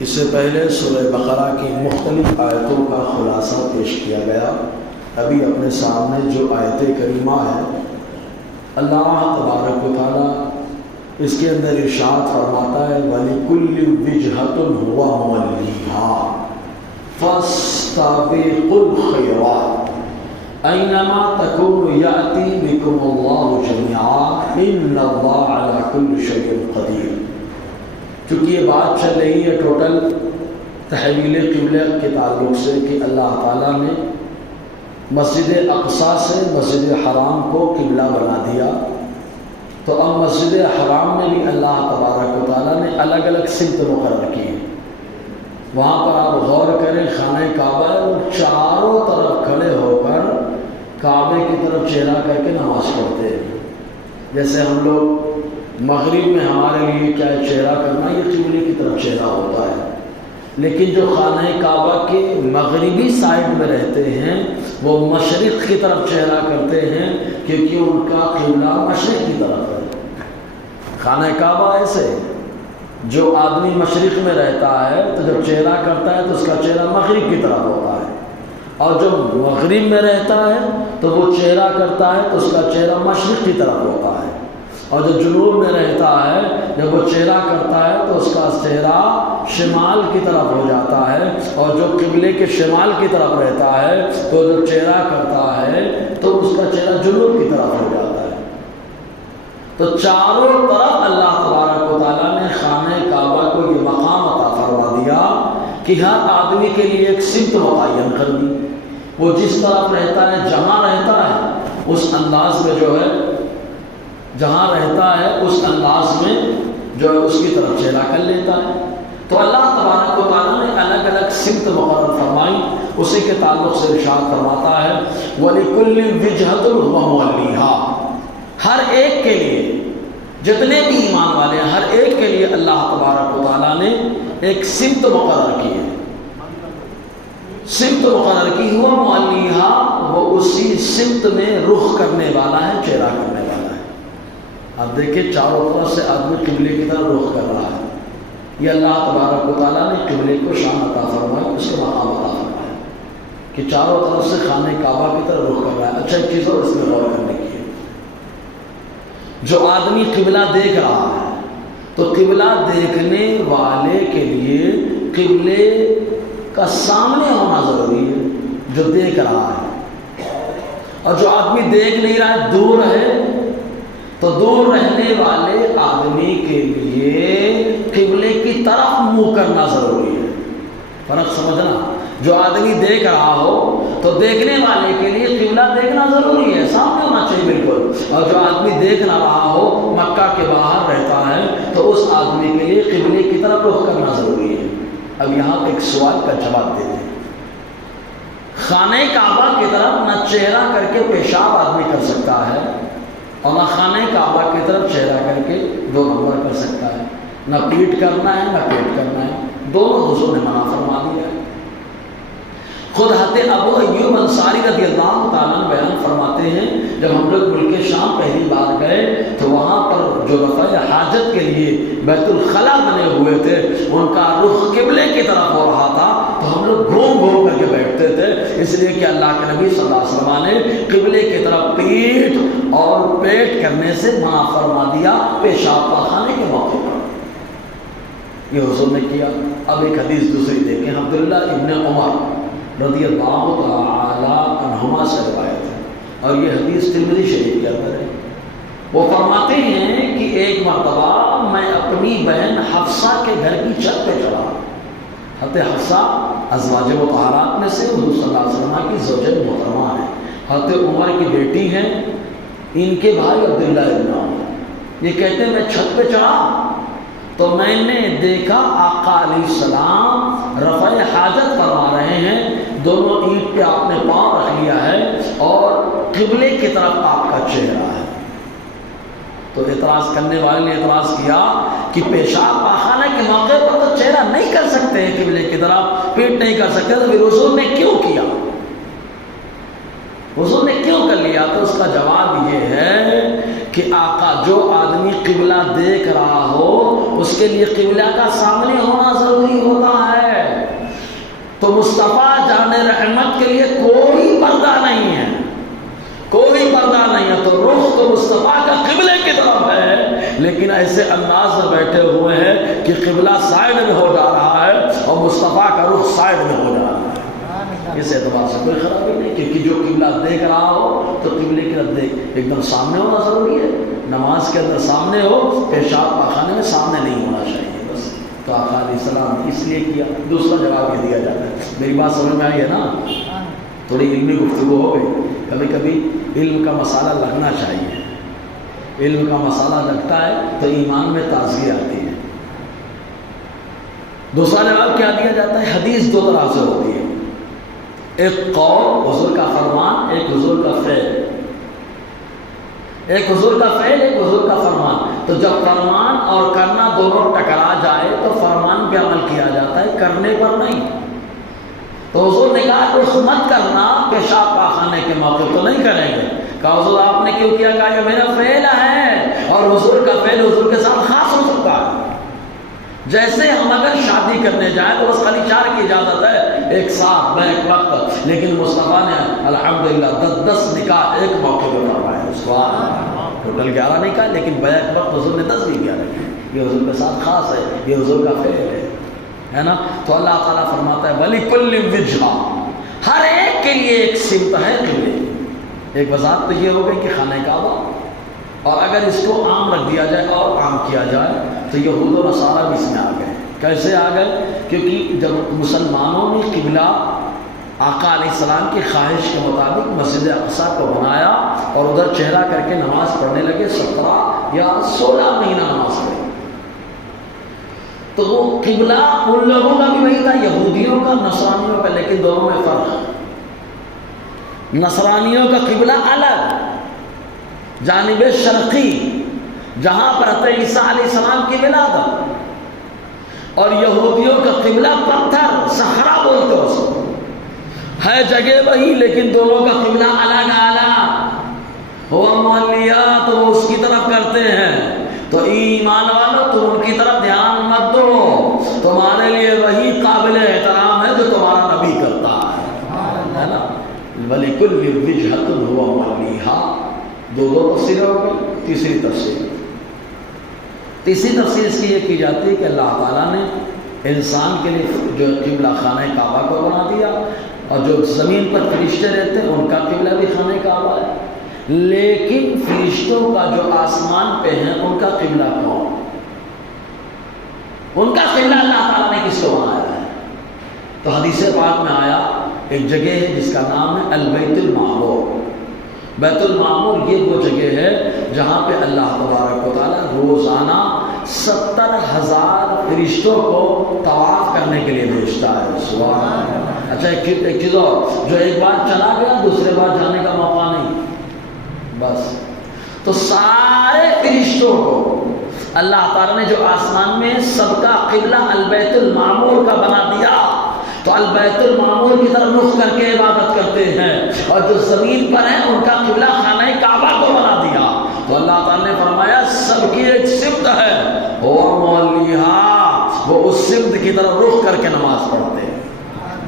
اس سے پہلے سورہ بقرہ کی مختلف آیتوں کا خلاصہ پیش کیا گیا۔ ابھی اپنے سامنے جو آیت کریمہ ہے، اللہ تبارک و تعالیٰ اس کے اندر ارشاد فرماتا ہے وَلِكُلِّ وِجْهَةٌ هُوَ مُوَلِّيهَا فَاسْتَبِقُوا الْخَيْرَاتِ أَيْنَمَا تَكُونُوا يَأْتِ بِكُمُ اللَّهُ جَمِيعًا إِنَّ اللَّهَ عَلَى كُلِّ شَيْءٍ قَدِيرٌ۔ چونکہ یہ بات چل رہی ہے ٹوٹل تحویل قبلہ کے تعلق سے کہ اللہ تعالیٰ نے مسجد اقصیٰ سے مسجد حرام کو قبلہ بنا دیا، تو اب مسجد حرام میں بھی اللہ تبارک و تعالیٰ نے الگ الگ سمت مقرر کی ہے۔ وہاں پر آپ غور کریں، خانہ کعبہ ہے، چاروں طرف کھڑے ہو کر کعبے کی طرف چہرہ کر کے نماز پڑھتے ہیں۔ جیسے ہم لوگ مغرب میں ہمارے لیے کیا ہے چہرہ کرنا، یہ قبلے کی طرف چہرہ ہوتا ہے، لیکن جو خانہ کعبہ کے مغربی سائڈ میں رہتے ہیں وہ مشرق کی طرف چہرہ کرتے ہیں، کیونکہ ان کا قبلہ مشرق کی طرف ہے۔ خانہ کعبہ ایسے جو آدمی مشرق میں رہتا ہے تو جب چہرہ کرتا ہے تو اس کا چہرہ مغرب کی طرف ہوتا ہے، اور جو مغرب میں رہتا ہے تو وہ چہرہ کرتا ہے تو اس کا چہرہ مشرق کی طرف ہوتا ہے، اور جو جنوب میں رہتا ہے جب وہ چہرہ کرتا ہے تو اس کا چہرہ شمال کی طرف ہو جاتا ہے، اور جو قبلے کے شمال کی طرف رہتا ہے تو جو چہرہ کرتا ہے تو اس کا چہرہ جنوب کی طرف ہو جاتا ہے۔ تو چاروں طرف اللہ تبارک و تعالیٰ نے خانہ کعبہ کو یہ مقام عطا فرما دیا کہ ہر آدمی کے لیے ایک سمت متعین کر دی، وہ جس طرف رہتا ہے جہاں رہتا ہے اس انداز میں جو ہے، جہاں رہتا ہے اس انداز میں جو ہے اس کی طرف چہرہ کر لیتا ہے۔ تو اللہ تبارک و تعالیٰ نے الگ الگ سمت مقرر فرمائی، اسی کے تعلق سے ارشاد فرماتا ہے وَلِكُلِّ وِجْهَةٌ هُوَ مُوَلِّيهَا، ہر ایک کے لیے، جتنے بھی ایمان والے ہیں ہر ایک کے لیے اللہ تبارک و تعالیٰ نے ایک سمت مقرر کی ہے، سمت مقرر کی، ہوا مُوَلِّيهَا، وہ اسی سمت میں رخ کرنے والا ہے، چہرہ کرنے والا ہے۔ اب دیکھیں چاروں طرف سے آدمی قبلے کی طرف رخ کر رہا ہے، یہ اللہ تبارک و تعالیٰ نے قبلے کو شان عطا فرمائی، اس کے مقام عطا فرمایا کہ چاروں طرف سے خانہ کعبہ کی طرف رخ کر رہا ہے۔ اچھا ایک چیز اور اس میں غور کرنے کی ہے، جو آدمی قبلہ دیکھ رہا ہے تو قبلہ دیکھنے والے کے لیے قبلے کا سامنے ہونا ضروری ہے، جو دیکھ رہا ہے، اور جو آدمی دیکھ نہیں رہا ہے دور ہے تو دور رہنے والے آدمی کے لیے قبلے کی طرف منہ کرنا ضروری ہے۔ فرق سمجھنا، جو آدمی دیکھ رہا ہو تو دیکھنے والے کے لیے قبلہ دیکھنا ضروری ہے، سامنے ہونا چاہیے بالکل، اور جو آدمی دیکھ نہ رہا ہو، مکہ کے باہر رہتا ہے، تو اس آدمی کے لیے قبلے کی طرف رخ کرنا ضروری ہے۔ اب یہاں پہ ایک سوال کا جواب دے دیں، خانہ کعبہ کی طرف نہ چہرہ کر کے پیشاب آدمی کر سکتا ہے، اور نہ خانہ کعبہ کی طرف چہرہ کر کے 2 نمبر کر سکتا ہے، نہ پیٹ کرنا ہے نہ پیٹ کرنا ہے، دونوں حضور نے منع فرما دیا ہے۔ خود حضرت ابو ایوب انصاری رضی اللہ تعالیٰ عنہ بیان فرماتے ہیں جب ہم لوگ ملک شام پہلی بار گئے تو وہاں پر جو رفع حاجت کے لیے بیت الخلا بنے ہوئے تھے ان کا رخ قبلے کی طرف ہو رہا تھا، تو ہم لوگ گھوم گھوم کر کے بیٹھتے تھے، اس لیے کہ اللہ کے نبی صلی اللہ علیہ وسلم نے قبلے کی طرف پیٹھ اور پیٹ کرنے سے منع فرما دیا پیشاب پاخانے کے موقع پر، یہ حضور نے کیا۔ اب ایک حدیث دوسری دیکھیں، عبداللہ ابن عمر رضی اللہ تعالی عنہما سے روایت ہے، اور یہ حدیث ترمذی شریف کے اندر ہے۔ وہ فرماتے ہیں کہ ایک مرتبہ میں اپنی بہن حفصہ کے گھر کی چھت پہ چڑھا، حضرت حفصہ ازواج مطہرات میں سے حضور صلی اللہ علیہ وسلم کی زوجہ محترمہ ہیں، حضرت عمر کی بیٹی ہیں، ان کے بھائی عبداللہ ابن عمر، یہ کہتے ہیں میں چھت پہ چڑھا تو میں نے دیکھا آقا علیہ السلام رفع حاجت فرما رہے ہیں، دونوں اینٹ پہ آپ نے پاؤں رکھ لیا ہے اور قبلے کی طرف آپ کا چہرہ ہے۔ تو اعتراض کرنے والے نے اعتراض کیا کہ پیشاب پاخانہ کے موقع پر تو چہرہ نہیں کر سکتے ہیں قبلے کی طرف، پیٹ نہیں کر سکتے، تو پھر حضور نے کیوں کیا، حضور نے کیوں کر لیا؟ تو اس کا جواب یہ ہے کہ آقا جو آدمی قبلہ دیکھ رہا ہو اس کے لیے قبلہ کا سامنے ہونا ضروری ہوتا قبلہ سائڈ میں ہو جا رہا ہے اور مصطفیٰ کا رخ سائڈ میں ہو جا رہا ہے، اس اعتبار سے کوئی خرابی نہیں، کیونکہ جو قبلہ دیکھ رہا ہو تو قبلے کی طرف دیکھ، ایک دم سامنے ہونا ضروری ہے، نماز کے اندر سامنے ہو، پیشاب پاخانے میں سامنے نہیں ہونا چاہیے بس۔ تو آقا علیہ السلام اس لیے کیا۔ دوسرا جواب یہ دیا جاتا ہے، میری بات سمجھ میں آئی ہے نا؟ تھوڑی علمی گفتگو ہو گئی، کبھی کبھی علم کا مسالہ لگنا چاہیے، علم کا مسالہ لگتا ہے تو ایمان میں تازگی آتی ہے۔ دوسرا جواب کیا دیا جاتا ہے؟ حدیث دو طرح سے ہوتی ہے، ایک قول حضور کا فرمان، ایک حضور کا فعل، ایک حضور کا فعل، ایک حضور کا فرمان۔ تو جب فرمان اور کرنا دونوں ٹکرا جائے تو فرمان پہ عمل کیا جاتا ہے، کرنے پر نہیں۔ تو حضور نے کہا رخ مت کرنا پیشاب پاخانے کے موقع تو نہیں کریں گے۔ کہا حضور آپ نے کیوں کیا؟ کہا یہ میرا فعل ہے، اور حضور کا فعل حضور کے ساتھ خاص ہو سکتا ہے۔ جیسے ہم اگر شادی کرنے جائیں تو بس خالی 4 کی اجازت ہے، ایک ساتھ بیک وقت، لیکن مصطفیٰ نے الحمدللہ 10 نکاح ایک موقع پہ فرمائے، ٹوٹل 11 نکاح، لیکن بیک وقت حضور نے 10 بھی کیا رکھے۔ یہ حضور کے ساتھ خاص ہے، یہ حضور کا فعل ہے نا؟ تو اللہ تعالیٰ فرماتا ہے وَلِكُلٍّ وِجْهَةٌ، ہر ایک کے لیے ایک سمت ہے قبلے۔ ایک وضاحت تو یہ ہو گئی کہ خانہ کعبہ، اور اگر اس کو عام رکھ دیا جائے اور عام کیا جائے تو یہود و نصارہ بھی اس میں آ گئے۔ کیسے آ گئے؟ کیونکہ جب مسلمانوں نے قبلہ آقا علیہ السلام کی خواہش کے مطابق مسجد اقصیٰ کو بنایا اور ادھر چہرہ کر کے نماز پڑھنے لگے، 17 یا 16 مہینہ نماز پڑھے، تو وہ قبلہ ان لوگوں کا بھی وہی تھا، یہودیوں کا، نصرانیوں کا، لیکن دونوں میں فرق ہے۔ نصرانیوں کا قبلہ الگ، جانب شرقی، جہاں پر حضرت عیسیٰ علیہ السلام کی ولادت، اور یہودیوں کا قبلہ پتھر، صحرا بولتے اس کو، ہے جگہ وہی لیکن دونوں کا قبلہ الگ الگ، وہ مالیات وہ اس کی طرف کرتے ہیں۔ تو ایمان والو تم ان کی طرف دھیان مت دو، تمہارے لیے وہی قابل احترام ہے جو تمہارا نبی کرتا ہے نا؟ وَلِكُلِّ وِجْهَةٌ هُوَ مَوَلِّيهَا۔ دو تفسیر ہو گئی۔ تیسری تفسیر اس کی یہ کی جاتی ہے کہ اللہ تعالیٰ نے انسان کے لیے جو قبلہ خانہ کعبہ کو بنا دیا، اور جو زمین پر فرشتے رہتے ہیں ان کا قبلہ بھی خانہ کعبہ ہے، لیکن فرشتوں کا جو آسمان پہ ہیں ان کا قبلہ کون؟ ان کا قبلہ اللہ تعالیٰ نے کس کو بنایا ہے؟ تو حدیث پاک میں آیا، ایک جگہ ہے جس کا نام ہے البیت المعمور۔ بیت المعمور یہ وہ جگہ ہے جہاں پہ اللہ تبارک و تعالیٰ روزانہ 70,000 فرشتوں کو طواف کرنے کے لیے بھیجتا ہے۔ سبحان اللہ۔ اچھا ایک چیز اور، جو ایک بار چلا گیا دوسرے بار جانے کا موقع نہیں، بس۔ تو سارے فرشتوں کو اللہ تعالیٰ نے جو آسمان میں سب کا قبلہ البیت المعمور کا بنا دیا، تو البیت المعمور کی طرف رخ کر کے عبادت کرتے ہیں، اور جو زمین پر ہیں ان کا قبلہ خانہ کعبہ کو بنا دیا۔ تو اللہ تعالیٰ نے فرمایا سب کی ایک سمت ہے، وہ اس سمت کی طرف رخ کر کے نماز پڑھتے ہیں،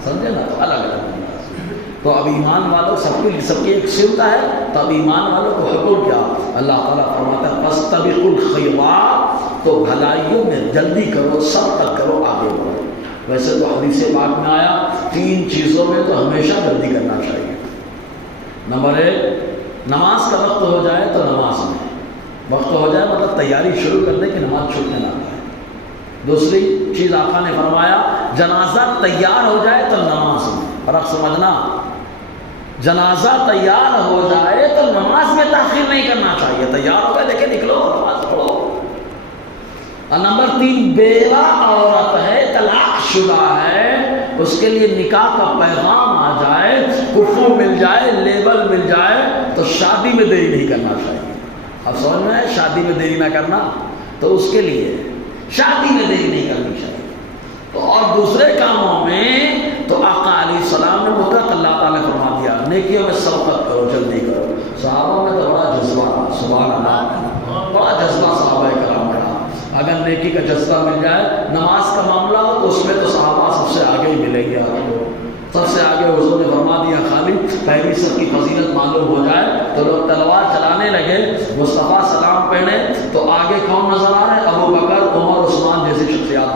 سمجھے نا؟ تو الگ الگ نماز۔ تو اب ایمان والوں سب کی ایک سمت ہے، تو اب ایمان والوں کو حکم کیا؟ اللہ تعالیٰ فرماتا ہے فاستبقوا الخیرات، تو بھلائیوں میں جلدی کرو، سبقت کرو، آگے بڑھو۔ ویسے تو حدیث پاک میں آیا 3 چیزوں میں تو ہمیشہ جلدی کرنا چاہیے۔ نمبر 1، نماز کا وقت ہو جائے تو نماز میں وقت ہو جائے، مطلب تیاری شروع کر دے کہ نماز چھوٹنے نہ پائے۔ دوسری چیز آقا نے فرمایا جنازہ تیار ہو جائے تو نماز میں، فرق سمجھنا، جنازہ تیار ہو جائے تو نماز میں تاخیر نہیں کرنا چاہیے، تیار ہو گئے دیکھیں نکلو نماز پڑھو۔ اور نمبر 3، بیوہ عورت ہے، طلاق شدہ ہے، اس کے لیے نکاح کا پیغام آ جائے، کفو مل جائے، لیبل مل جائے، تو شادی میں دیری نہیں کرنا چاہیے۔ اب سمجھ میں ہے شادی میں دیری نہ کرنا، تو اس کے لیے شادی میں دیری نہیں کرنی چاہیے۔ تو اور دوسرے کاموں میں تو آقا علیہ السلام نے مطلق اللہ تعالیٰ نے فرما دیا نیکیوں میں سبقت کرو، جلدی کرو۔ صحابہ میں تو بڑا جذبہ، سبحان اللہ، بڑا جذبہ صحابہ کرام کا۔ اگر نیکی کا جذبہ مل جائے، نماز کا معاملہ ہو تو اس میں تو صحابہ سب سے آگے ہی ملیں گے، سب سے آگے۔ حضور نے فرما دیا خالی پہلی سب کی فضیلت معلوم ہو جائے تو لوگ تلوار چلانے لگے، مصطفیٰ سلام پہنے تو آگے کون نظر آ رہے ہیں؟ ابو بکر، عمر، عثمان جیسی شخصیات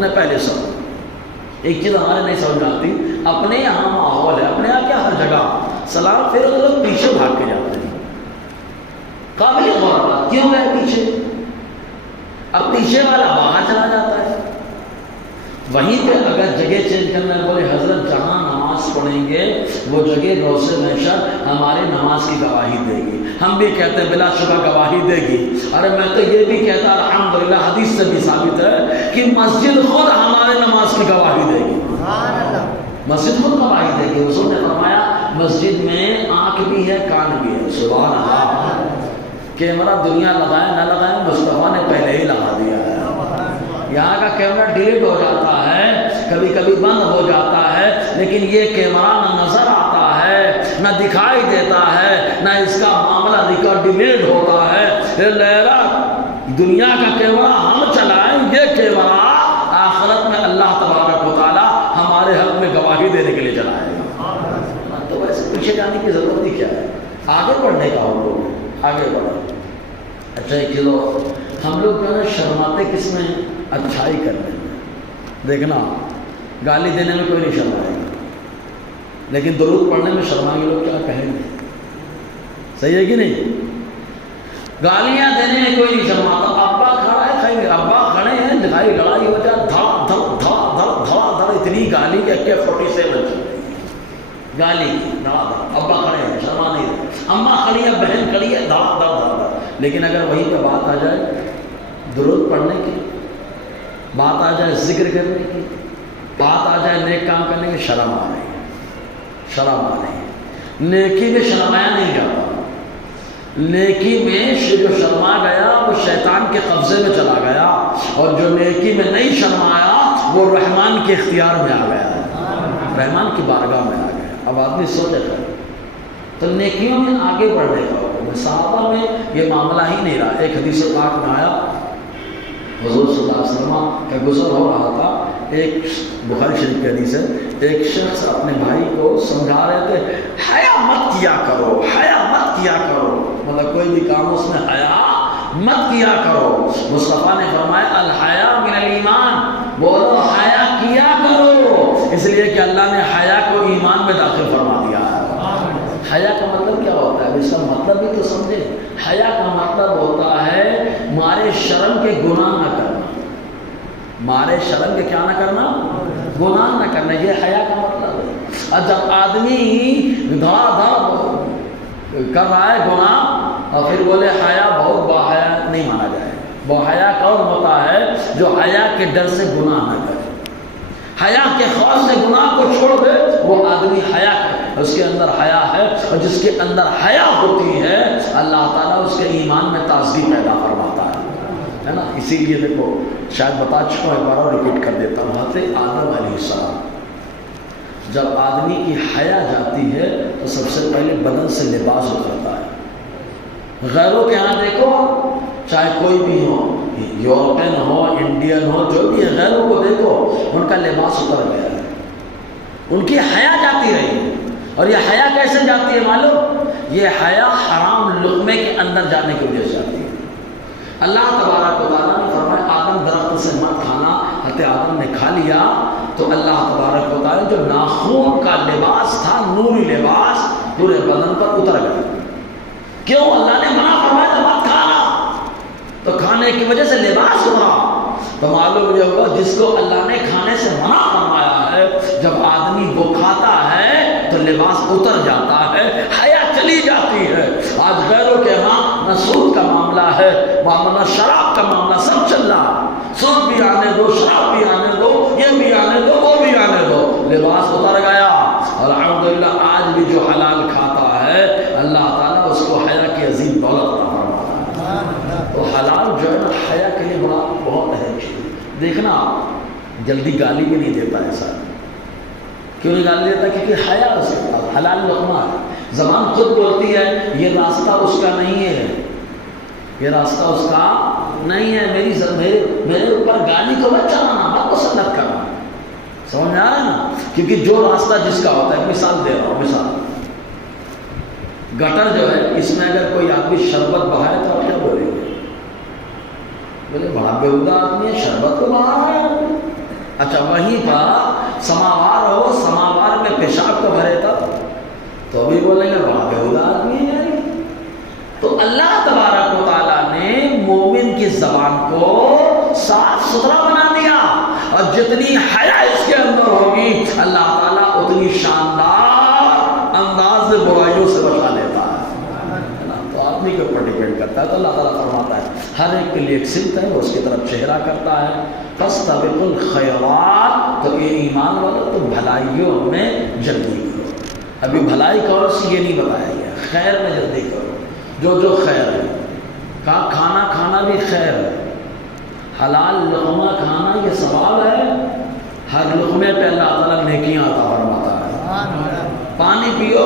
میں نے پہلے سمجھ ایک چیز ہمارے نہیں سمجھ آتی، اپنے یہاں ماحول ہے، اپنے یہاں کیا ہر جگہ سلام پھر لوگ پیچھے بھاگ کے جاتے ہیں. قابل غور کیوں گئے پیچھے؟ اب پیچھے والا باہر چلا جاتا ہے. وہیں پہ اگر جگہ چینج کرنا ہے، بولے حضرت جہاں نماز پڑھیں گے وہ جگہ روز محشر ہمارے نماز کی گواہی دے گی. ہم بھی کہتے ہیں بلا شبہ گواہی دے گی. ارے میں تو یہ بھی کہتا الحمدللہ حدیث سے بھی ثابت ہے کہ مسجد خود ہمارے نماز کی گواہی دے گی. مسجد خود گواہی دے گی. حضور نے فرمایا مسجد میں آنکھ بھی ہے کان بھی ہے. سبحان اللہ. کیمرہ دنیا لگائے نہ لگائے مصطفیٰ نے پہلے ہی لگا دیا ہے. یہاں کا کیمرہ ڈیلیٹ ہو جاتا ہے، کبھی کبھی بند ہو جاتا ہے، لیکن یہ کیمرہ نہ نظر آتا ہے نہ دکھائی دیتا ہے، نہ اس کا معاملہ ریکارڈ ڈیلیٹ ہوتا ہے. لیلا دنیا کا کیمرہ ہم چلائیں، یہ کیمرہ آخرت میں اللہ تبارک و تعالی ہمارے حق میں گواہی دینے کے لیے چلائے گا. تو ویسے پیچھے جانے کی ضرورت ہی کیا ہے؟ آگے بڑھنے کا ہم لوگ آگے بڑھیں. اچھا ایک چیز ہم لوگ جو ہے شرماتے کس میں؟ اچھائی کرنے میں. دیکھنا گالی دینے میں کوئی نہیں شرمائے گا، لیکن درود پڑھنے میں شرمائیں گے لوگ کیا کہیں گے. صحیح ہے کہ نہیں؟ گالیاں دینے میں کوئی نہیں شرماتا. ابا کھڑا ہے کہیں گے، ابا کھڑے ہیں دکھائی لڑائی ہو جائے دھڑا دھڑ دھڑا دھڑ دھڑا دھڑ اتنی گالی کہ AK-47 گالی دھڑا دھڑ. ابا کھڑے ہیں شرما نہیں رہے، اماں کھڑی ہے بہن کھڑی ہے دھڑا دھڑ دھڑا دھڑ. لیکن اگر وہیں پہ بات آ جائے درود پڑھنے کی، بات آ جائے ذکر کرنے کی، بات آ جائے نیک کام کرنے کی، شرم آ رہی ہے. شرم آ رہی ہے. نیکی میں شرمایا نہیں جاتا. نیکی میں جو شرما گیا وہ شیطان کے قبضے میں چلا گیا، اور جو نیکی میں نہیں شرمایا وہ رحمان کے اختیار میں آ گیا، رحمان کی بارگاہ میں آ گیا. اب آدمی سوچے گا تو نیکیوں میں آگے بڑھنے کا حکم. صحابہ میں یہ معاملہ ہی نہیں رہا. ایک حدیث پاک میں آیا حضور صلی اللہ علیہ وسلم کا گزر ہو رہا تھا. ایک بخاری شریف کی حدیث ہے، ایک شخص اپنے بھائی کو سمجھا رہے تھے حیا مت کیا کرو، حیا مت کیا کرو، مطلب کوئی بھی کام اس میں حیا مت کیا کرو. مصطفیٰ نے فرمایا الحیا من الایمان، بولو حیا کیا کرو، اس لیے کہ اللہ نے حیا کو ایمان میں داخل فرما دیا ہے. حیا کا مطلب کیا ہوتا ہے؟ اس کا مطلب بھی تو سمجھے. حیا کا مطلب ہوتا ہے مارے شرم کے گناہ نہ کرنا. مارے شرم کے کیا نہ کرنا؟ گناہ نہ کرنا. یہ حیا کا مطلب ہے. اور جب آدمی دھڑا دھڑ کر رہا ہے گناہ اور پھر بولے حیا، بہت باحیا نہیں مانا جائے. باحیا کون ہوتا ہے؟ جو حیا کے ڈر سے گناہ نہ کرے، حیا کے خوف سے گناہ کو چھوڑ دے، وہ آدمی حیا کرے. اس کے اندر حیا ہے، اور جس کے اندر حیا ہوتی ہے اللہ تعالیٰ اس کے ایمان میں تازگی پیدا فرماتا ہے نا. اسی لیے دیکھو شاید بتا چکا ہوں، ایک بار اور ریپیٹ کر دیتا ہوں. حضرت آدم علیہ السلام جب آدمی کی حیا جاتی ہے تو سب سے پہلے بدن سے لباس اترتا ہے. غیروں کے یہاں دیکھو چاہے کوئی بھی ہو، یورپین ہو انڈین ہو جو بھی ہے، غیروں کو دیکھو ان کا لباس اتر گیا ہے، ان کی حیا جاتی رہی ہے. اور یہ حیا کیسے جاتی ہے معلوم؟ یہ حیا حرام لقمے کے اندر جانے کی وجہ سے جاتی ہے. اللہ تبارک و تعالیٰ نے فرمایا آدم درخت سے مت کھانا. حضرت آدم نے کھا لیا تو اللہ تبارک و تعالیٰ جو ناخون کا لباس تھا، نوری لباس پورے بدن پر اتر گیا. کیوں؟ اللہ نے منع فرمایا تو مت کھانا، تو کھانے کی وجہ سے لباس اترا. تو معلوم یہ ہوا جس کو اللہ نے کھانے سے منع فرمایا ہے، جب آدمی وہ کھاتا ہے تو لباس اتر جاتا ہے، حیا چلی جاتی ہے. آج غیروں کے ہاں نہ سود کا معاملہ ہے، نہ شراب کا معاملہ، سب چل رہا ہے. سود بھی آنے دو، شراب بھی آنے دو، یہ بھی آنے دو، وہ بھی آنے دو، لباس اتر گیا. اور الحمدللہ آج بھی جو حلال کھاتا ہے اللہ تعالیٰ اس کو حیا کی عظیم دولت عطا فرماتا ہے. تو حلال جو ہے نا حیا کے لیے بہت اہم چیز. دیکھنا جلدی گالی بھی نہیں دیتا ایسا. کیوں نہیں گالی دیتا؟ کیونکہ حیا اس کے پاس حلال لقمہ ہے. زبان خود بولتی ہے یہ راستہ اس کا نہیں ہے، یہ راستہ اس کا نہیں ہے. میرے اوپر گالی کو مت چلانا، مت مسلط کرنا. سمجھ آ رہا ہے نا؟ کیونکہ جو راستہ جس کا ہوتا ہے، مثال دے رہا ہوں، مثال گٹر جو ہے اس میں اگر کوئی آدمی شربت بہائے تو آپ کیا بولیں گے؟ بولے بڑا بےہودہ آدمی ہے، شربت کو بہا رہا ہے. اچھا وہیں پر سماوار ہو، سماوار میں پیشاب کو بھرے تب تو بھی بولیں گے وہاں بےہودہ آدمی ہے یار۔ تو اللہ تبارک و تعالیٰ نے مومن کی زبان کو صاف ستھرا بنا دیا، اور جتنی حیا اس کے اندر ہوگی اللہ تعالیٰ اتنی شاندار انداز سے برائیوں سے بچا لیتا ہے۔ تو آدمی کے اوپر ڈیپینڈ کرتا ہے۔ تو اللہ تعالیٰ فرماتا ہے ہر ایک کے لیے ایک سمت ہے، وہ اس کی طرف چہرہ کرتا ہے۔ فاستبقوا الخیرات، تو یہ ایمان والو تو بھلائیوں میں جلدی کرو۔ ابھی بھلائی کرو سے یہ نہیں بتایا گیا، خیر میں جلدی کرو، جو خیر ہے۔ کھانا کھانا بھی خیر ہے، حلال لقمہ کھانا یہ ثواب ہے، ہر لقمے پہ اللہ تعالیٰ نیکیاں عطا فرماتا ہے۔ پانی پیو،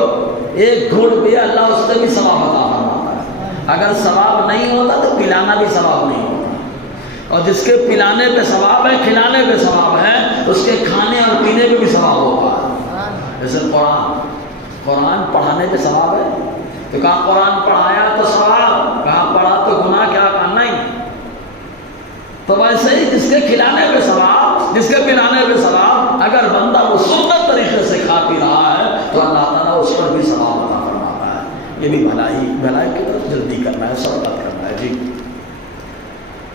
ایک گھونٹ پیا، اللہ اس سے بھی ثواب عطا فرماتا ہے۔ اگر ثواب نہیں ہوتا تو پلانا بھی ثواب نہیں ہوتا، اور جس کے پلانے پہ ثواب ہے، کھلانے پہ ثواب ہے، اس کے کھانے اور پینے پہ بھی ثواب ہوتا ہے۔ جیسے قرآن پڑھانے پہ ثواب ہے، تو کہا قرآن پڑھایا تو ثواب، کہا پڑھا تو گناہ، کیا کہا نہیں۔ تو ویسے ہی جس کے کھلانے پہ ثواب، جس کے پلانے پہ ثواب، اگر بندہ وہ سنت طریقے سے کھا پی رہا ہے تو اللہ تعالیٰ اس پر بھی ثواب عطا فرماتا ہے۔ یہ بھی بھلائی کی طرف جلدی کرنا ہے، سبقت کرنا ہے۔ جی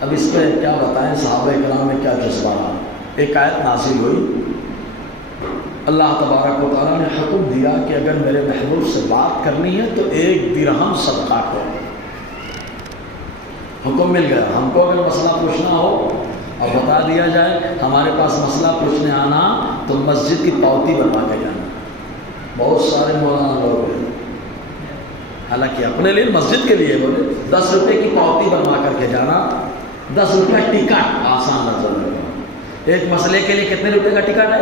اب اس پہ کیا بتائیں، صحابہ کرام میں کیا جذبہ رہا۔ ایک آیت نازل ہوئی، اللہ تبارک و تعالیٰ نے حکم دیا کہ اگر میرے محبوب سے بات کرنی ہے تو 1 درہم صدقہ کرو۔ حکم مل گیا۔ ہم کو اگر مسئلہ پوچھنا ہو اور بتا دیا جائے ہمارے پاس مسئلہ پوچھنے آنا تو مسجد کی پاوتی بنوا کے جانا۔ بہت سارے مولانا لوگ ہیں، حالانکہ اپنے لیے مسجد کے لیے بولے 10 روپے کی پاوتی بنوا کر کے جانا، 10 روپے ٹکٹ، آسان نظر لگا۔ ایک مسئلے کے لیے کتنے روپے کا ٹکٹ ہے؟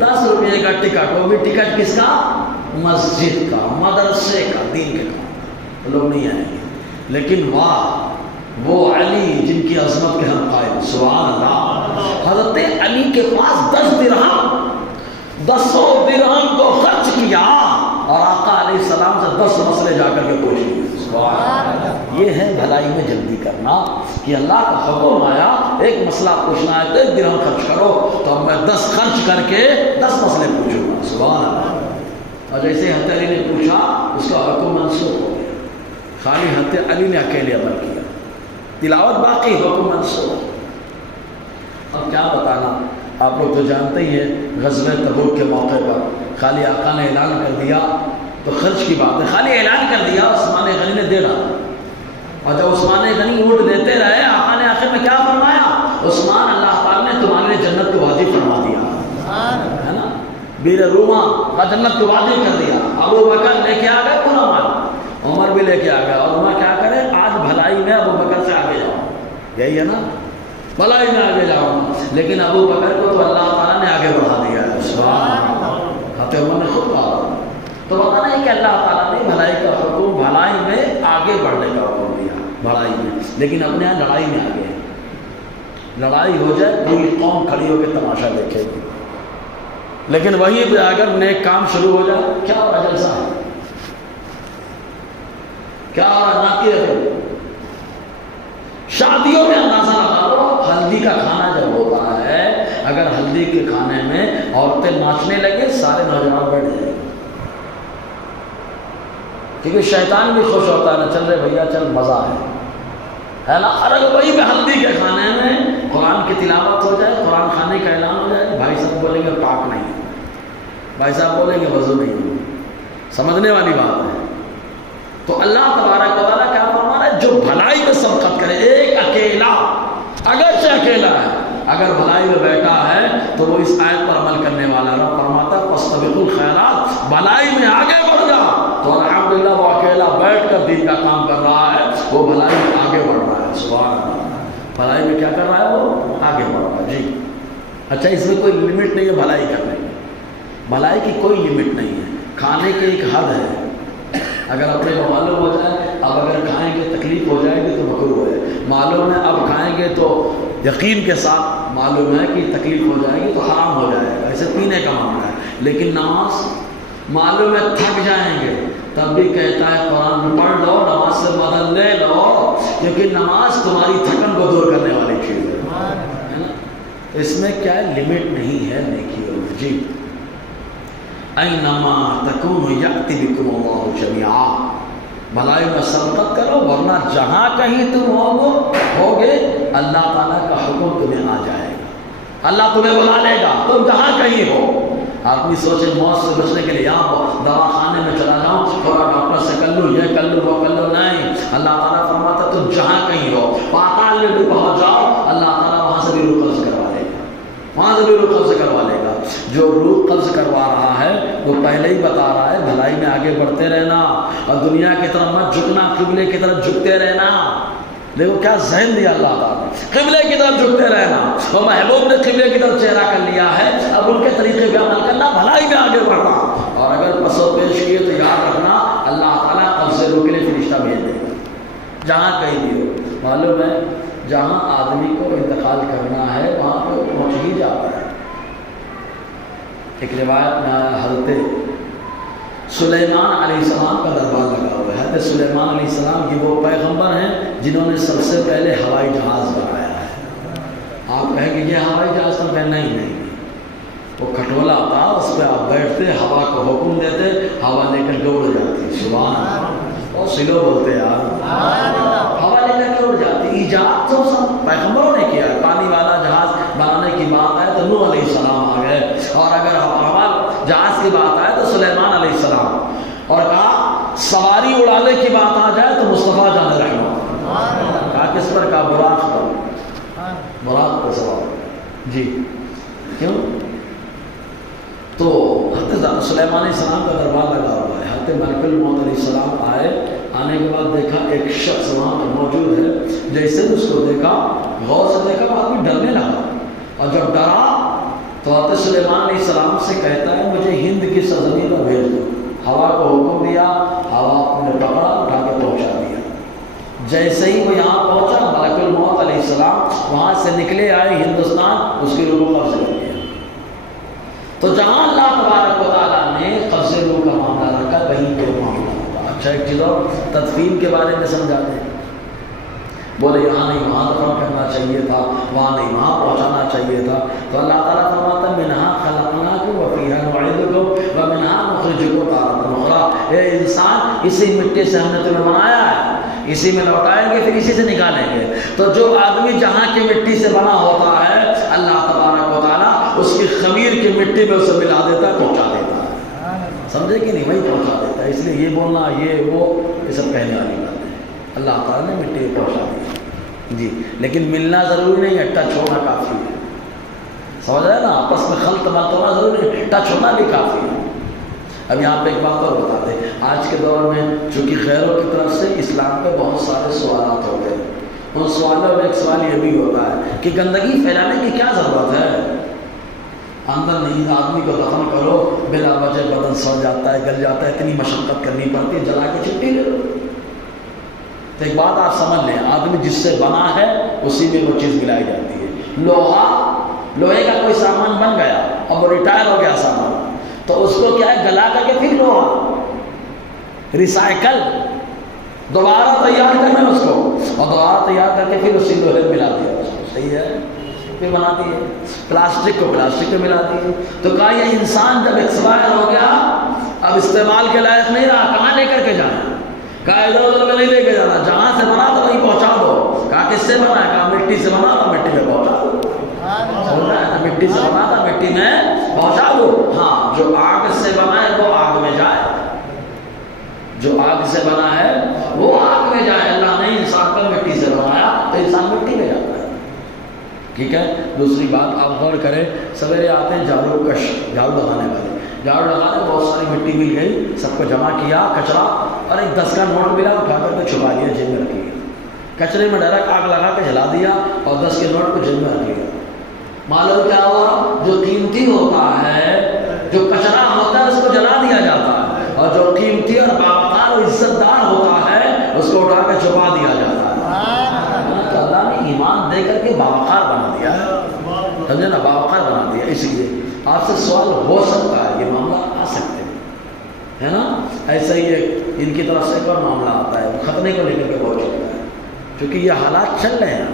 10 روپے کا ٹکٹ، وہ بھی ٹکٹ کس کا؟ مسجد کا، مدرسے کا، دین کے کام۔ لوگ نہیں آئیں گے، لیکن واہ وہ علی جن کی عظمت کے ہم قائل، سبحان اللہ۔ حضرت علی کے پاس 10 درہم، 10 درہم کو خرچ کیا اور آقا علیہ السلام سے 10 مسئلے جا کر کے پوچھ لیے۔ یہ ہے بھلائی میں جلدی کرنا، کہ اللہ کا حکم آیا ایک مسئلہ پوچھنا ہے تو 1 درہم خرچ کرو، تو اب میں 10 خرچ کر کے 10 مسئلے پوچھوں گا۔ سبحان اللہ۔ اور جیسے حضرت علی نے پوچھا اس کا حکم منسوخ ہو گیا، خالی حضرت علی نے اکیلے عمل کیا، تلاوت باقی، حکم منسوخ۔ اب کیا بتانا، آپ لوگ تو جانتے ہی ہیں غزوہ تبوک کے موقع پر خالی آقا نے اعلان کر دیا تو خرچ کی بات ہے، خالی اعلان کر دیا، عثمان غنی نے دے ڈالا، اور جب عثمان غنی اونٹ دیتے رہے آقا نے آخر میں کیا فرمایا، عثمان اللہ تعالیٰ نے تمہارے لیے جنت کو واجب فرما دیا ہے نا، بیر روما کا جنت کو واجب کر دیا۔ ابو بکر لے کے آ گئے پورا مال، عمر بھی لے کے آ گیا، اور عمر کیا کرے، آج بھلائی میں ابو بکر سے آگے جاؤ، یہی ہے نا، بھلائی میں آگے جاؤ، لیکن ابو بکر کو تو اللہ تعالیٰ نے آگے بڑھا دیا ہے۔ حضرت عمر نے خود کہا، تو پتہ نہیں کہ اللہ تعالیٰ نے بھلائی کا حکم، بھلائی میں آگے بڑھنے کا حکم دیا، بھلائی میں، لیکن اپنے یہاں لڑائی میں آگے ہیں۔ لڑائی ہو جائے پوری قوم کھڑی ہو کے تماشا دیکھے گی، لیکن وہیں پہ اگر نیک کام شروع ہو جائے، کیا ہو رہا جلسہ ہے، کیا ہو رہا ناقیت۔ شادیوں میں اندازہ لگا لو، ہلدی کا کھانا جب ہوتا ہے، اگر ہلدی کے کھانے میں عورتیں ناچنے لگے سارے نوجوان بیٹھ جائیں گے، کیونکہ شیطان بھی خوش ہوتا ہے نا، چل رہے بھیا چل مزہ ہے نا۔ اگر وہی پہ ہلدی کے کھانے میں قرآن کی تلاوت ہو جائے، قرآن کھانے کا اعلان ہو جائے، بھائی صاحب بولیں گے پاک نہیں ہے، بھائی صاحب بولیں گے وضو نہیں ہے، سمجھنے والی بات ہے۔ تو اللہ تبارک و تعالیٰ کیا فرما رہا ہے، جو بھلائی میں سبقت کرے، ایک اکیلا، اگرچہ اکیلا ہے، اگر بھلائی میں بیٹھا ہے تو وہ اس آیت پر عمل کرنے والا ہے۔ فرماتا ہے فاستبقوا الخیرات، بھلائی میں آگے بڑھ جا، تو الحمدللہ وہ اکیلا بیٹھ کر دین کا کام کر رہا ہے، وہ بھلائی میں آگے بڑھ رہا ہے۔ سبحان اللہ، بھلائی میں کیا کر رہا ہے، وہ آگے بڑھ رہا ہے۔ جی اچھا، اس میں کوئی لمٹ نہیں ہے بھلائی کرنے کی، بھلائی کی کوئی لمٹ نہیں ہے، کھانے کی ایک حد ہے، اگر اپنے کو معلوم ہو جائے اب اگر کھائیں گے تکلیف ہو جائے گی تو مکروہ ہے، معلوم ہے اب کھائیں گے تو یقین کے ساتھ معلوم ہے کہ تکلیف ہو جائے گی تو حرام ہو جائے گا، ایسے پینے کا معاملہ ہے۔ لیکن نماز معلوم ہے تھک جائیں گے تب بھی کہتا ہے قرآن میں پڑھ لو، نماز سے مدد لے لو، کیونکہ نماز تمہاری تھکن کو دور کرنے والی چیز ہے نا۔ اس میں کیا لمٹ نہیں ہے نیکیوں میں. جی اینما تکونوا یأتی بکم اللہ جمیعا. بھلائی میں سبقت کرو ورنہ جہاں کہیں تم ہوگے اللہ تعالیٰ کا حکم تمہیں آ جائے گا. اللہ تمہیں بلا لے گا تم جہاں کہیں ہو. آدمی سوچے موت سے بچنے کے لیے یہاں دوا خانے میں چلا جاؤں تھوڑا ڈاکٹر سے کر لوں یہ کر لوں وہ کر لوں. نہیں, اللہ تعالیٰ فرماتا تم جہاں کہیں ہو پاتال میں بھی پہنچ جاؤ اللہ تعالیٰ وہاں سے بھی روح قبض کروا لے گا. وہاں سے بھی روح قبض کروا لے گا. جو روح قبض کروا رہا ہے وہ پہلے ہی بتا رہا ہے بھلائی میں آگے بڑھتے رہنا اور دنیا کی طرف مت جھکنا, قبلے کی طرف جھکتے رہنا. دیکھو کیا ذہن دیا اللہ تعالیٰ, قبلے کی طرف جھکتے رہنا. اور محبوب نے قبلے کی طرف چہرہ کر لیا ہے, اب ان کے طریقے پہ عمل کرنا, بھلائی میں آگے بڑھنا. اور اگر پس و پیش کیے تو یاد رکھنا اللہ تعالیٰ قبض سے روک کے لیے فرشتہ بھیج دے گا جہاں کہیں بھی ہو. معلوم ہے جہاں آدمی کو انتقال کرنا ہے وہاں پہ پہنچ ہی جاتا ہے. ایک روایت میں آیا حضرت سلیمان علیہ السلام کا دربار لگا ہوا ہے. حضرت سلیمان علیہ السلام کی وہ پیغمبر ہیں جنہوں نے سب سے پہلے ہوائی جہاز بنایا ہے. آپ کہیں کہ یہ ہوائی جہاز کا میں نہیں, وہ کھٹولا تھا اس پہ آپ بیٹھتے ہوا کو حکم دیتے ہوا لے کر دوڑ جاتی. سبحان, اور سلو بولتے یار, ہوا لے کر دوڑ جاتی. ایجاد تو سب پیغمبروں نے کیا. پانی والا جہاز بنانے کی بات ہے تو نوح علیہ السلام آ گئے, اور اگر ہوا جہاز کی بات آئے تو سلیمان علیہ السلام, اور کہا سواری اڑانے کی بات آ جائے تو مصطفیٰ جان رحمہ. کہا کس پر, کہا براق پر, براق پر سوار. جی کیوں؟ تو حضرت سلیمان علیہ السلام کا دربار لگا ہوا ہے. حضرت ملک الموت علیہ السلام آئے, آنے کے بعد دیکھا ایک شخص وہاں پر موجود ہے. جیسے اس کو دیکھا غور سے دیکھا وہ آدمی ڈرنے لگا, اور جب ڈرا تو حضرت سلیمان علیہ السلام سے کہتا ہے مجھے ہند کی سرزمین میں بھیج دو. ہوا کو حکم دیا, ہوا نے پکڑا اٹھا کے پہنچا دیا. جیسے ہی وہ یہاں پہنچا ملک الموت علیہ السلام وہاں سے نکلے آئے ہندوستان, اس کی روح کو قبض کر لیا. تو جہاں اللہ تبارک و تعالیٰ نے قبض روح کا معاملہ رکھا کہیں پہ معاملہ ہوگا. اچھا ایک چیز اور تدفین کے بارے میں سمجھا دیں. بولے یہاں نہیں وہاں دفن کرنا چاہیے تھا, وہاں نہیں وہاں پہنچانا چاہیے تھا. تو اللہ تعالیٰ فرماتا ہے منہا خلقناکم وفیہا نعیدکم ومنہا نخرجکم تارۃ اخری. اے انسان اسی مٹی سے ہم نے تمہیں بنایا ہے, اسی میں لوٹائیں گے پھر اسی سے نکالیں گے. تو جو آدمی جہاں کی مٹی سے بنا ہوتا ہے اللہ تبارک و تعالیٰ اس کی خمیر کی مٹی میں اسے ملا دیتا ہے, پہنچا دیتا ہے. سمجھے کہ نہیں, وہی پہنچا دیتا ہے. اس لیے یہ بولنا یہ وہ یہ سب کہنے والی بات ہے. اللہ تعالیٰ نے مٹی میں پہنچا دیا. جی لیکن ملنا ضروری نہیں ہے, ٹچ ہونا کافی ہے. سمجھ رہے نا, آپس میں خلط ملط ہونا ضروری ہے, ٹچ ہونا بھی کافی ہے. اب یہاں پہ ایک بات اور بتا دیں, آج کے دور میں چونکہ غیروں کی طرف سے اسلام پہ بہت سارے سوالات ہوتے ہیں. ان سوالوں میں ایک سوال یہ بھی ہوتا ہے کہ گندگی پھیلانے کی کیا ضرورت ہے. اندر نہیں آدمی کو دفن کرو, بلا وجہ بدن سڑ جاتا ہے, گل جاتا ہے, اتنی مشقت کرنی پڑتی ہے, جلا کے چھٹی لے لو. تو ایک بات آپ سمجھ لیں, آدمی جس سے بنا ہے اسی میں وہ چیز ملائی جاتی ہے. لوہے کا کوئی سامان بن گیا اور وہ ریٹائر ہو گیا سامان, تو اس کو کیا ہے گلا کر کے پھر لوہا ریسائیکل دوبارہ تیار کرنا اس کو, اور دوبارہ تیار کر کے پھر اسی لوہے میں ملا دیا اس کو. صحیح ہے, پھر بنا دیے. پلاسٹک کو پلاسٹک میں ملا دیے. تو کہا یہ انسان جب ایکسپائر ہو گیا اب استعمال کے لائق نہیں رہا, کہاں لے کر کے جانا. کہا ادھر ادھر میں نہیں لے کے جانا, جہاں سے بنا تو وہیں پہنچا دو. کہا کس سے بنا ہے, کہا مٹی سے بنا تھا مٹی میں پہنچا دو. بول رہا ہے مٹی سے بنا تھا مٹی میں پہنچا دو. ہاں جو آگ سے بنا ہے وہ آگ میں جائے, جو آگ سے بنا ہے وہ آگ میں جائے. اللہ نے انسان کو مٹی سے بنایا تو انسان مٹی میں جاتا ہے. ٹھیک ہے. دوسری بات آپ غور کریں, سویرے آتے ہیں جھاڑو کش, جھاڑو لگانے والے, جھاڑو لگانے بہت ساری مٹی مل گئی, سب کو جمع کیا کچرا, اور ایک 10 کا نوٹ ملا اٹھا کر کے چھپا لیا, جیب میں رکھ لیا. کچرے میں ڈائریکٹ آگ لگا کے جلا دیا اور 10 کے نوٹ کو جیب میں رکھ لیا. معلوم کیا ہوا, جو قیمتی ہوتا ہے, جو کچرا ہوتا ہے اس کو جلا دیا جاتا ہے, اور جو قیمتی اور باوقار اور عزت دار ہوتا ہے اس کو اٹھا کے چھپا دیا جاتا ہے. تو اللہ نے ایمان دے کر کے باوقار بنا دیا ہے, سمجھے نا, باوقار بنا دیا. اس لیے آپ سے سوال ہو سکتا ہے, یہ معاملہ آ سکتے ہیں, ہے نا. ایسا ہی ان کی طرف سے ایک اور معاملہ آتا ہے, ختنے کو لے کر کے بہت چلتا ہے, کیونکہ یہ حالات چل رہے ہیں.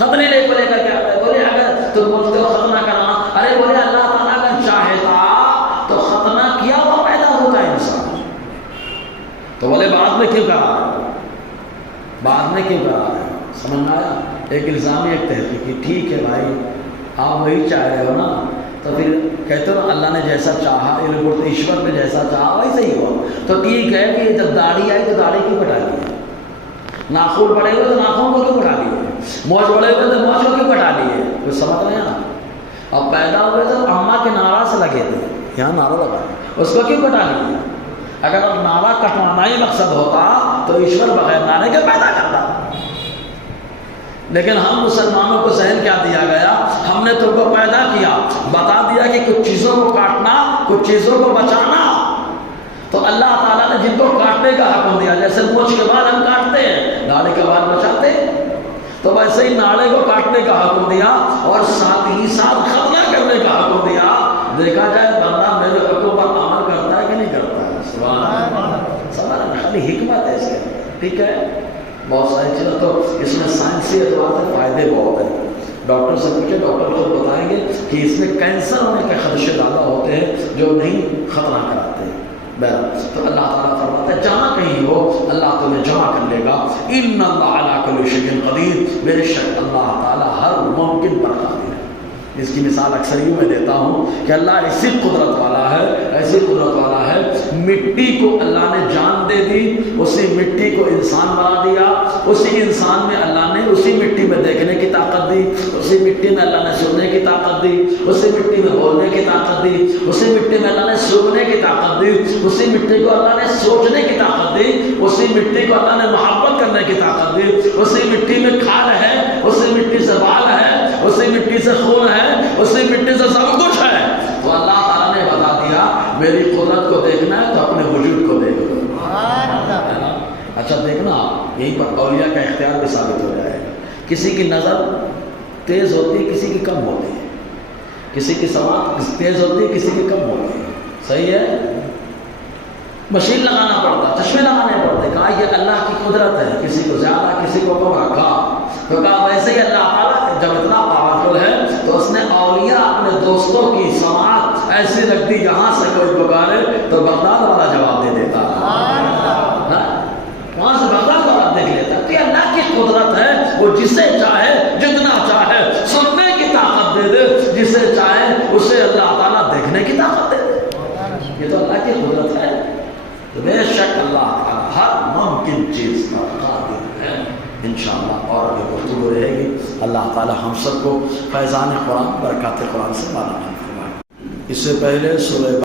ختنے لے کو لے کر کے آتا ہے. بولے اگر تم بولتے ہو ختنہ کرنا، ارے بولے اللہ تعالیٰ اگر چاہتا تو ختنہ کیا ہوا پیدا ہوتا ہے انسان. تو بولے بعد میں کیوں کرا ہے، بعد میں کیوں کرا ہے؟ سمجھ میں آیا؟ ایک الزامی ایک تحقیقی. ٹھیک ہے بھائی آپ وہی چاہ رہے ہو نا، تو پھر کہتے ہو اللہ نے جیسا چاہا، ایشور نے جیسا چاہا ویسے ہی ہوا. تو ٹھیک ہے کہ جب داڑھی آئی تو داڑھی کیوں کٹا لی، ناخن بڑے ہوئے تو ناخن کو کیوں کٹا لیے، موچ بڑے ہوئے تو موچ کو کیوں کٹا لیے؟ کوئی سمجھ رہے ہیں؟ اب پیدا ہوئے تو اماں کے نعرہ سے لگے تھے، یہاں نعرہ لگا اس کو کیوں کٹا لیے؟ اگر اب نعرہ کٹوانا ہی مقصد ہوتا تو ایشور بغیر نعرے کے پیدا کرتا. لیکن ہم مسلمانوں کو ذہن کیا دیا گیا، ہم نے تم کو پیدا کیا، بتا دیا کہ کچھ چیزوں کو کاٹنا کچھ چیزوں کو بچانا. تو اللہ تعالیٰ نے جن کو کاٹنے کا حکم دیا، جیسے مونچھ کے بعد ہم کاٹتے ہیں، ناڑے کے بعد بچاتے ہیں، تو ویسے ہی ناڑے کو کاٹنے کا حکم دیا اور ساتھ ہی ساتھ ختنہ کرنے کا حکم دیا. دیکھا جائے بندہ میرے حکم پر عمل کرتا ہے کہ نہیں کرتا ہے. سبحان اللہ، سبحان خالی حکمت ہے اس کے. ٹھیک ہے، بہت ساری چیزیں تو اس میں سائنسی اعتبار سے فائدے بہت ہیں. ڈاکٹر سے پوچھے، ڈاکٹر خود بتائیں گے کہ اس میں کینسر ہونے کے خدشے زیادہ ہوتے ہیں جو نہیں ختنہ کراتے ہیں. تو اللہ تعالیٰ فرماتا ہے جہاں کہیں ہو اللہ تمہیں جمع کر لے گا. ان اللہ علی کل شیء قدیر، بے شک اللہ تعالیٰ ہر ممکن پر قادر ہے. اس کی مثال اکثر یوں میں دیتا ہوں کہ اللہ ایسی قدرت والا ہے، ایسی قدرت والا ہے. مٹی کو اللہ نے جان دے دی، اسی مٹی کو انسان بنا دیا. اسی انسان میں اللہ نے اسی مٹی میں دیکھنے کی طاقت دی، اسی مٹی میں اللہ نے سننے کی طاقت دی، اسی مٹی میں بولنے کی طاقت دی، اسی مٹی میں اللہ نے سونگنے کی طاقت دی، اسی مٹی کو اللہ نے سوچنے کی طاقت دی، اسی مٹی کو اللہ نے محبت کرنے کی طاقت دی. اسی مٹی میں کھال ہے، اسی مٹی سے بال ہے، اسی مٹی سے خون ہے، اسی مٹی سے سب کچھ ہے. تو اللہ تعالیٰ نے بتا دیا میری قدرت کو دیکھنا ہے تو اپنے وجود کو دیکھو. اچھا دیکھنا یہیں پر اولیاء کا اختیار بھی ثابت ہو جائے. کسی کی نظر تیز ہوتی ہے، کسی کی کم ہوتی ہے. کسی کی سماعت تیز ہوتی ہے، کسی کی کم ہوتی ہے. صحیح ہے، مشین لگانا پڑتا، چشمے لگانے پڑتے. کہا یہ اللہ کی قدرت ہے، کسی کو زیادہ کسی کو کم رکھا. تو کہا ویسے ہی اللہ تعالیٰ جب اتنا پاورفل ہے تو اس نے اولیاء اپنے دوستوں کی سماعت ایسی رکھ دی جہاں سے کوئی پکارے تو بغداد والا جواب دے دیتا، وہاں سے بغداد والا دیکھ لیتا. کہ اللہ کی قدرت ہے، وہ جسے چاہے جتنا چاہے سننے کی طاقت دے دے، جسے چاہے اسے اللہ تعالیٰ دیکھنے کی طاقت دے دے. یہ تو اللہ کی قدرت ہے. تو بے شک اللہ تعالیٰ ہر ممکن چیز پر قادر ہے. انشاءاللہ اور آگے گفتگو رہے گی. اللہ تعالیٰ ہم سب کو فیضان قرآن برکات قرآن سے مالا مال فرمائے. اس سے پہلے سورہ